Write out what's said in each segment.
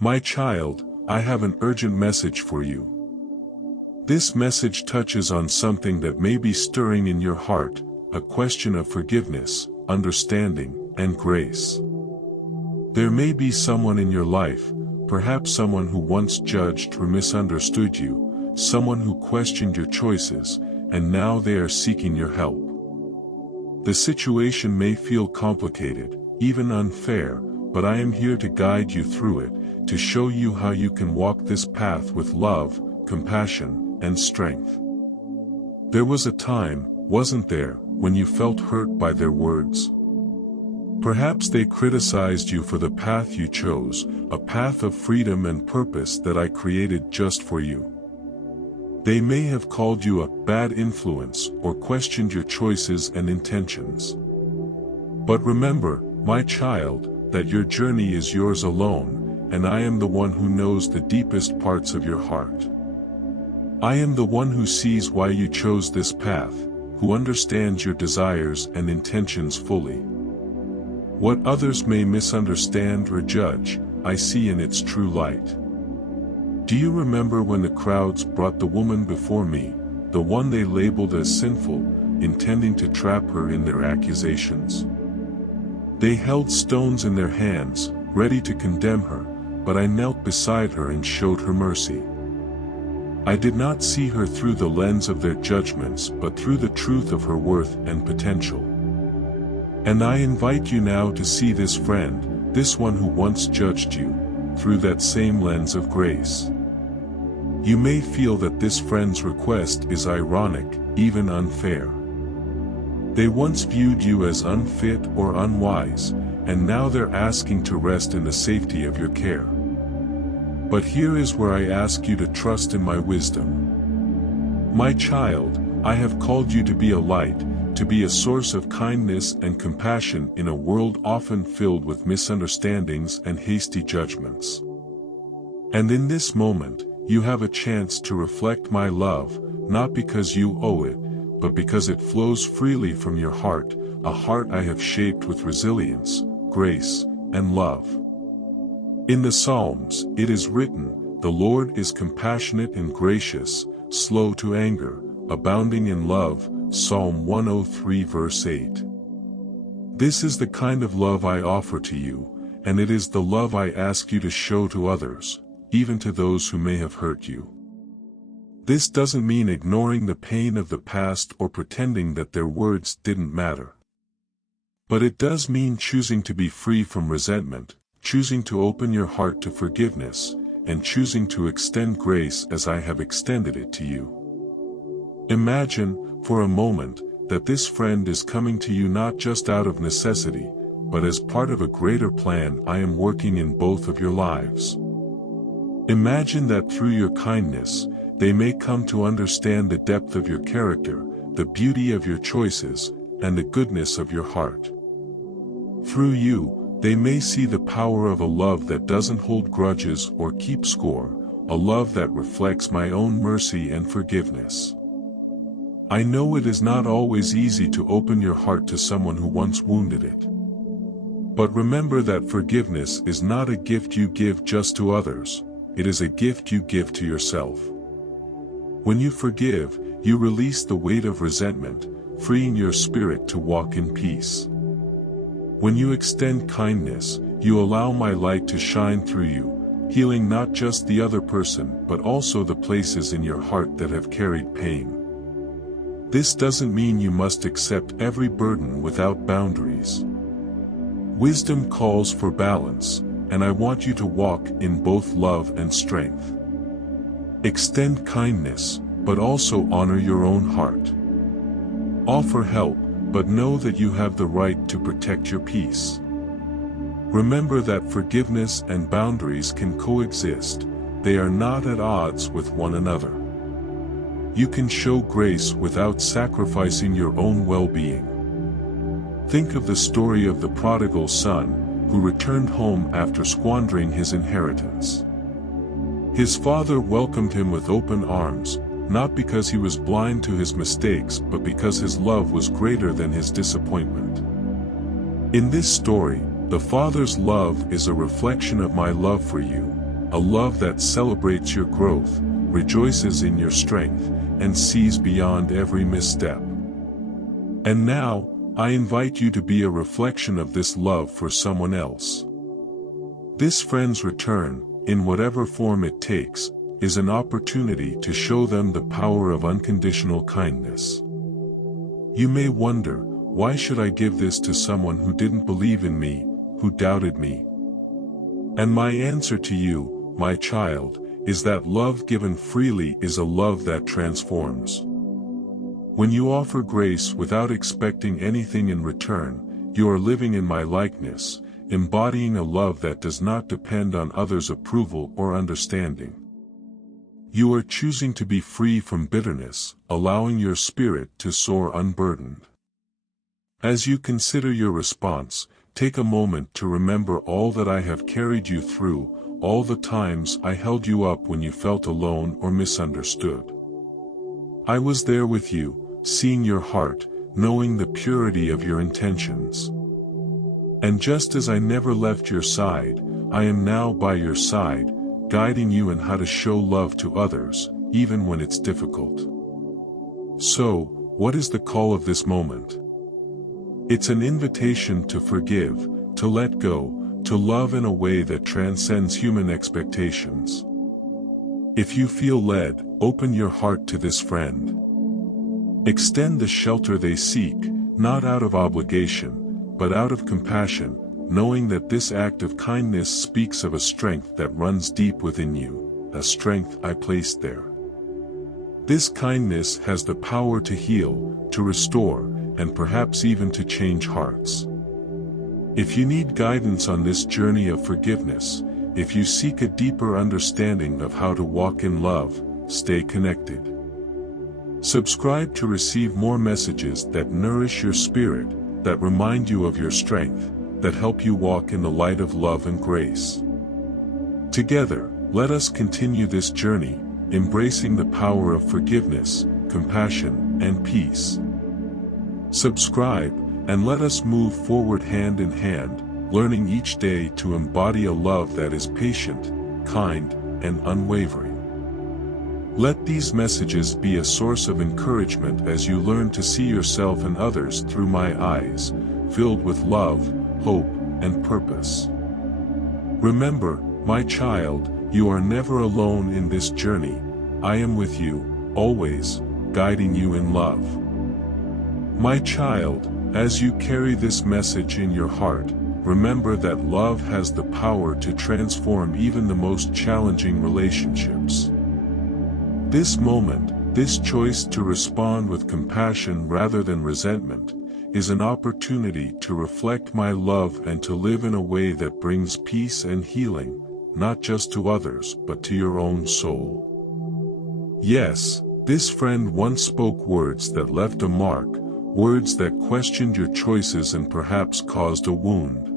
My child, I have an urgent message for you. This message touches on something that may be stirring in your heart, a question of forgiveness, understanding, and grace. There may be someone in your life, perhaps someone who once judged or misunderstood you, someone who questioned your choices, and now they are seeking your help. The situation may feel complicated, even unfair, but I am here to guide you through it, to show you how you can walk this path with love, compassion, and strength. There was a time, wasn't there, when you felt hurt by their words? Perhaps they criticized you for the path you chose, a path of freedom and purpose that I created just for you. They may have called you a bad influence or questioned your choices and intentions. But remember, my child, that your journey is yours alone, and I am the one who knows the deepest parts of your heart. I am the one who sees why you chose this path, who understands your desires and intentions fully. What others may misunderstand or judge, I see in its true light. Do you remember when the crowds brought the woman before me, the one they labeled as sinful, intending to trap her in their accusations? They held stones in their hands, ready to condemn her, but I knelt beside her and showed her mercy. I did not see her through the lens of their judgments but through the truth of her worth and potential. And I invite you now to see this friend, this one who once judged you, through that same lens of grace. You may feel that this friend's request is ironic, even unfair. They once viewed you as unfit or unwise, and now they're asking to rest in the safety of your care. But here is where I ask you to trust in my wisdom. My child, I have called you to be a light, to be a source of kindness and compassion in a world often filled with misunderstandings and hasty judgments. And in this moment, you have a chance to reflect my love, not because you owe it, but because it flows freely from your heart, a heart I have shaped with resilience, grace, and love. In the Psalms, it is written, "The Lord is compassionate and gracious, slow to anger, abounding in love," Psalm 103 verse 8. This is the kind of love I offer to you, and it is the love I ask you to show to others, even to those who may have hurt you. This doesn't mean ignoring the pain of the past or pretending that their words didn't matter. But it does mean choosing to be free from resentment, choosing to open your heart to forgiveness, and choosing to extend grace as I have extended it to you. Imagine, for a moment, that this friend is coming to you not just out of necessity, but as part of a greater plan I am working in both of your lives. Imagine that through your kindness, they may come to understand the depth of your character, the beauty of your choices, and the goodness of your heart. Through you, they may see the power of a love that doesn't hold grudges or keep score, a love that reflects my own mercy and forgiveness. I know it is not always easy to open your heart to someone who once wounded it. But remember that forgiveness is not a gift you give just to others, it is a gift you give to yourself. When you forgive, you release the weight of resentment, freeing your spirit to walk in peace. When you extend kindness, you allow my light to shine through you, healing not just the other person but also the places in your heart that have carried pain. This doesn't mean you must accept every burden without boundaries. Wisdom calls for balance, and I want you to walk in both love and strength. Extend kindness, but also honor your own heart. Offer help, but know that you have the right to protect your peace. Remember that forgiveness and boundaries can coexist, they are not at odds with one another. You can show grace without sacrificing your own well-being. Think of the story of the prodigal son, who returned home after squandering his inheritance. His father welcomed him with open arms, not because he was blind to his mistakes but because his love was greater than his disappointment. In this story, the Father's love is a reflection of my love for you, a love that celebrates your growth, rejoices in your strength, and sees beyond every misstep. And now, I invite you to be a reflection of this love for someone else. This friend's return, in whatever form it takes, is an opportunity to show them the power of unconditional kindness. You may wonder, why should I give this to someone who didn't believe in me, who doubted me? And my answer to you, my child, is that love given freely is a love that transforms. When you offer grace without expecting anything in return, you are living in my likeness, embodying a love that does not depend on others' approval or understanding. You are choosing to be free from bitterness, allowing your spirit to soar unburdened. As you consider your response, take a moment to remember all that I have carried you through, all the times I held you up when you felt alone or misunderstood. I was there with you, seeing your heart, knowing the purity of your intentions. And just as I never left your side, I am now by your side, guiding you in how to show love to others, even when it's difficult. So, what is the call of this moment? It's an invitation to forgive, to let go, to love in a way that transcends human expectations. If you feel led, open your heart to this friend. Extend the shelter they seek, not out of obligation, but out of compassion, knowing that this act of kindness speaks of a strength that runs deep within you, a strength I placed there. This kindness has the power to heal, to restore, and perhaps even to change hearts. If you need guidance on this journey of forgiveness, if you seek a deeper understanding of how to walk in love, stay connected. Subscribe to receive more messages that nourish your spirit, that remind you of your strength, that help you walk in the light of love and grace. Together, let us continue this journey, embracing the power of forgiveness, compassion, and peace. Subscribe, and let us move forward hand in hand, learning each day to embody a love that is patient, kind, and unwavering. Let these messages be a source of encouragement as you learn to see yourself and others through my eyes, filled with love, hope, and purpose. Remember, my child, you are never alone in this journey. I am with you, always, guiding you in love. My child, as you carry this message in your heart, remember that love has the power to transform even the most challenging relationships. This moment, this choice to respond with compassion rather than resentment, is an opportunity to reflect my love and to live in a way that brings peace and healing, not just to others but to your own soul. Yes, this friend once spoke words that left a mark, words that questioned your choices and perhaps caused a wound.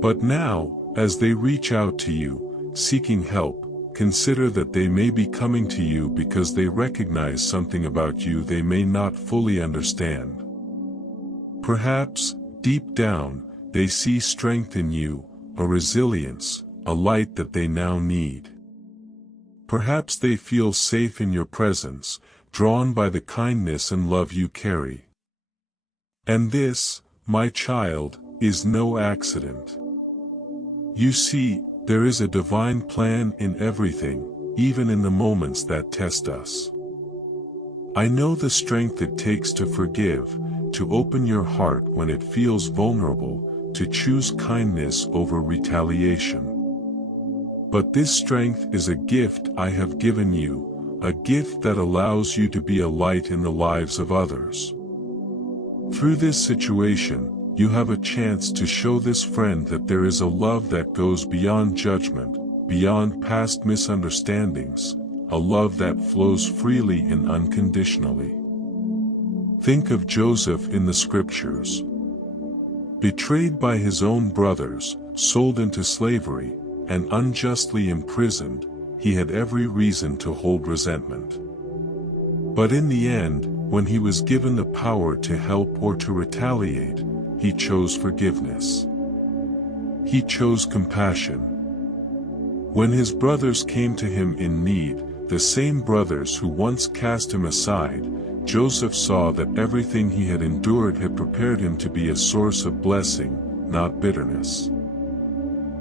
But now, as they reach out to you, seeking help, consider that they may be coming to you because they recognize something about you they may not fully understand. Perhaps, deep down, they see strength in you, a resilience, a light that they now need. Perhaps they feel safe in your presence, drawn by the kindness and love you carry. And this, my child, is no accident. You see, there is a divine plan in everything, even in the moments that test us. I know the strength it takes to forgive, to open your heart when it feels vulnerable, to choose kindness over retaliation. But this strength is a gift I have given you, a gift that allows you to be a light in the lives of others. Through this situation, you have a chance to show this friend that there is a love that goes beyond judgment, beyond past misunderstandings, a love that flows freely and unconditionally. Think of Joseph in the scriptures. Betrayed by his own brothers, sold into slavery, and unjustly imprisoned, he had every reason to hold resentment. But in the end, when he was given the power to help or to retaliate, he chose forgiveness. He chose compassion. When his brothers came to him in need, the same brothers who once cast him aside, Joseph saw that everything he had endured had prepared him to be a source of blessing, not bitterness.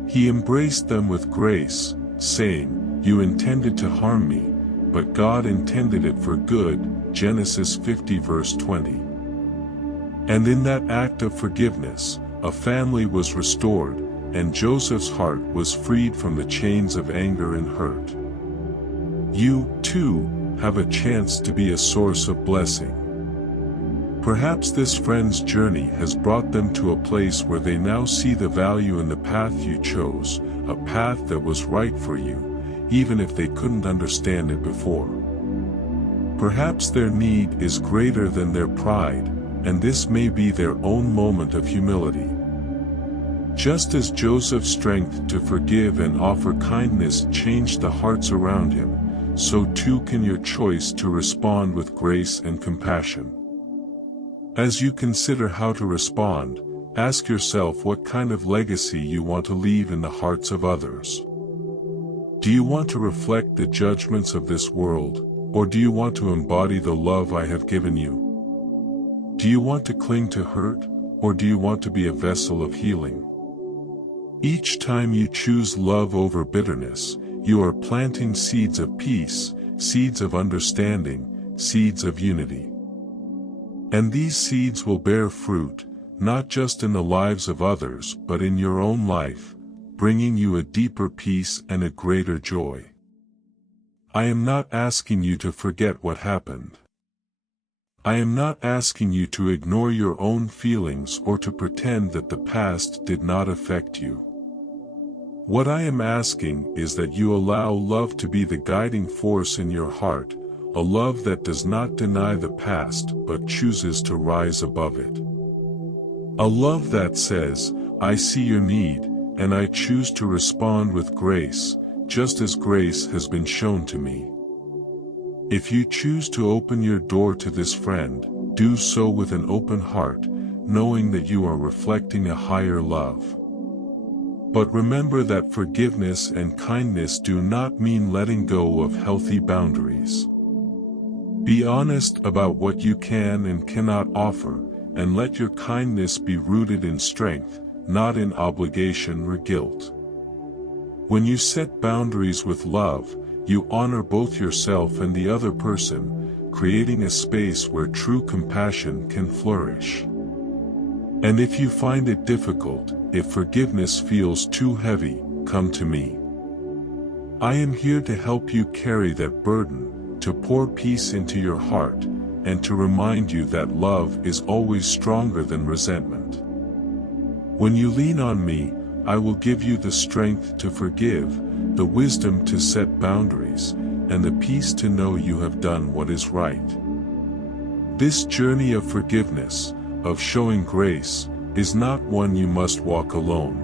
He embraced them with grace, saying, "You intended to harm me, but God intended it for good," Genesis 50 verse 20. And in that act of forgiveness, a family was restored, and Joseph's heart was freed from the chains of anger and hurt. You, too, have a chance to be a source of blessing. Perhaps this friend's journey has brought them to a place where they now see the value in the path you chose, a path that was right for you, even if they couldn't understand it before. Perhaps their need is greater than their pride, and this may be their own moment of humility. Just as Joseph's strength to forgive and offer kindness changed the hearts around him, so too can your choice to respond with grace and compassion. As you consider how to respond, ask yourself what kind of legacy you want to leave in the hearts of others. Do you want to reflect the judgments of this world, or do you want to embody the love I have given you? Do you want to cling to hurt, or do you want to be a vessel of healing? Each time you choose love over bitterness, you are planting seeds of peace, seeds of understanding, seeds of unity. And these seeds will bear fruit, not just in the lives of others but in your own life, bringing you a deeper peace and a greater joy. I am not asking you to forget what happened. I am not asking you to ignore your own feelings or to pretend that the past did not affect you. What I am asking is that you allow love to be the guiding force in your heart, a love that does not deny the past but chooses to rise above it. A love that says, "I see your need, and I choose to respond with grace, just as grace has been shown to me." If you choose to open your door to this friend, do so with an open heart, knowing that you are reflecting a higher love. But remember that forgiveness and kindness do not mean letting go of healthy boundaries. Be honest about what you can and cannot offer, and let your kindness be rooted in strength, not in obligation or guilt. When you set boundaries with love, you honor both yourself and the other person, creating a space where true compassion can flourish. And if you find it difficult, if forgiveness feels too heavy, come to me. I am here to help you carry that burden, to pour peace into your heart, and to remind you that love is always stronger than resentment. When you lean on me, I will give you the strength to forgive, the wisdom to set boundaries, and the peace to know you have done what is right. This journey of forgiveness, of showing grace, is not one you must walk alone.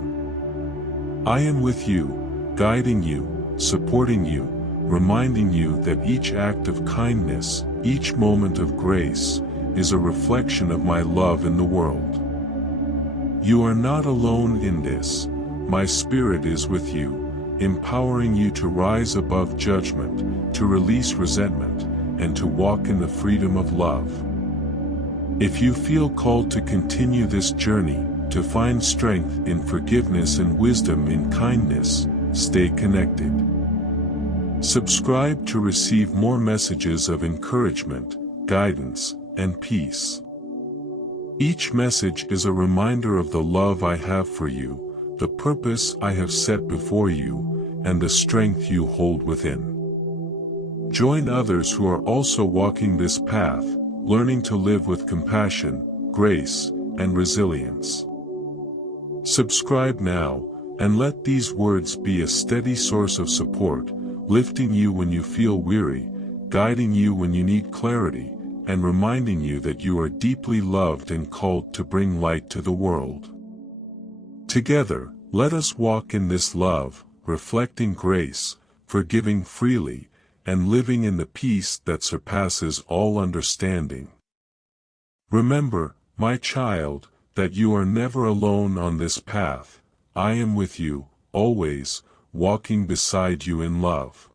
I am with you, guiding you, supporting you, reminding you that each act of kindness, each moment of grace, is a reflection of my love in the world. You are not alone in this. My Spirit is with you, empowering you to rise above judgment, to release resentment, and to walk in the freedom of love. If you feel called to continue this journey, to find strength in forgiveness and wisdom in kindness, stay connected. Subscribe to receive more messages of encouragement, guidance, and peace. Each message is a reminder of the love I have for you, the purpose I have set before you, and the strength you hold within. Join others who are also walking this path, learning to live with compassion, grace, and resilience. Subscribe now, and let these words be a steady source of support, lifting you when you feel weary, guiding you when you need clarity, and reminding you that you are deeply loved and called to bring light to the world. Together, let us walk in this love, reflecting grace, forgiving freely, and living in the peace that surpasses all understanding. Remember, my child, that you are never alone on this path. I am with you, always, walking beside you in love.